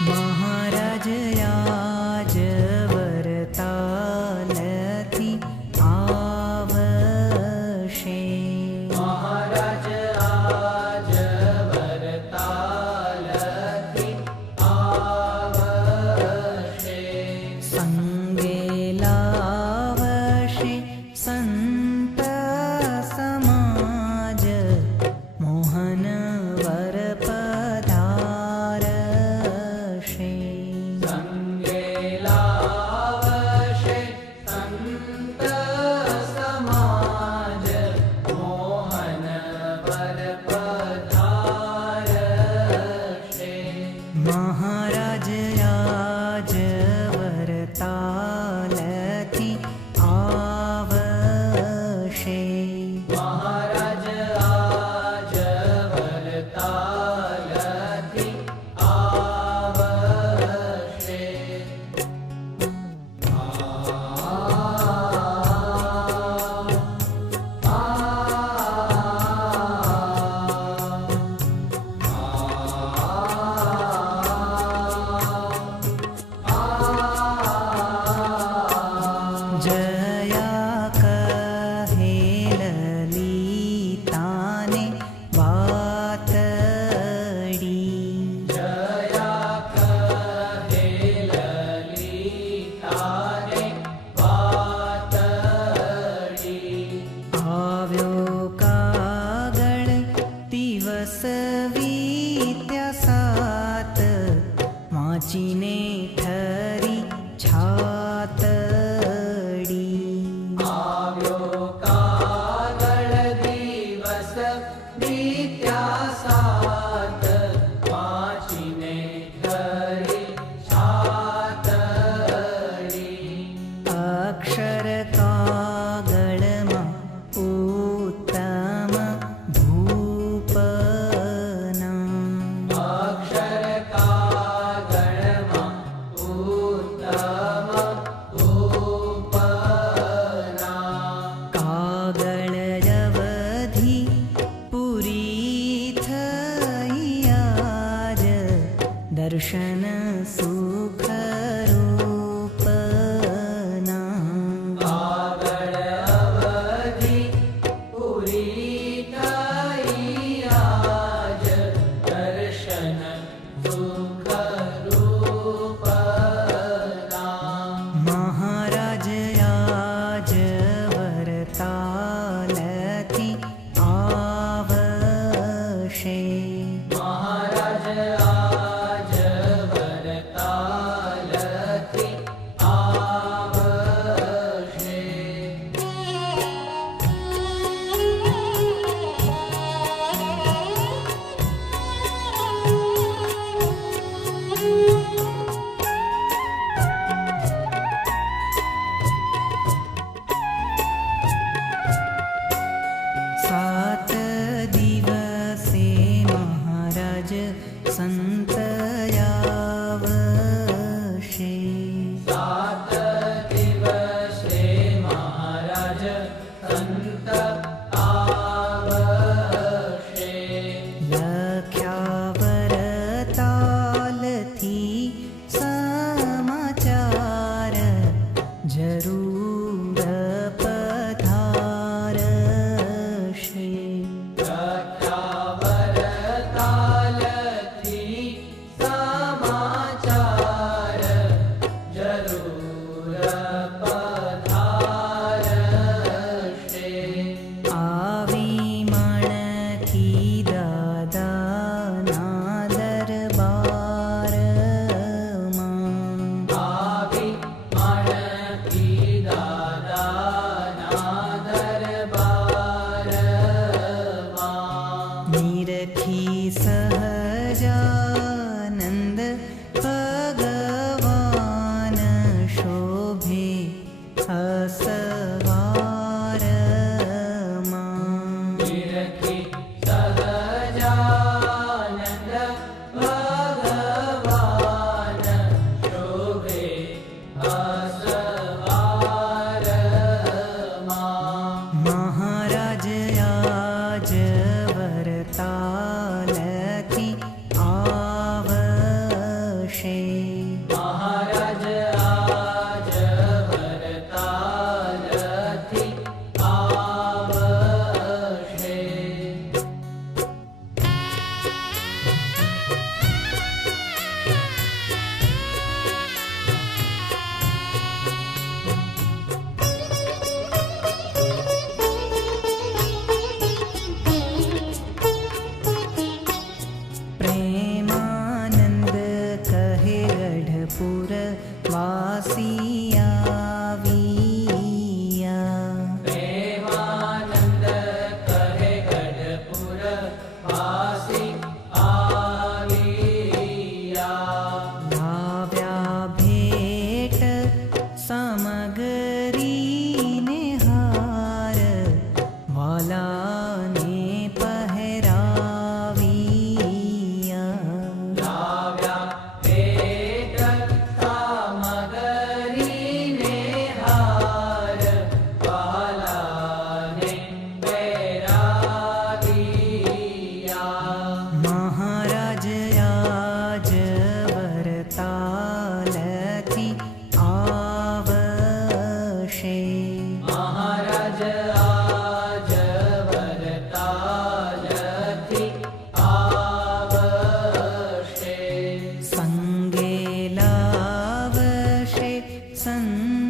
महाराज काव्योका ी सन्द भगव शोभे ह सार सन्द भगवा शोभे सार महाराजयाज 身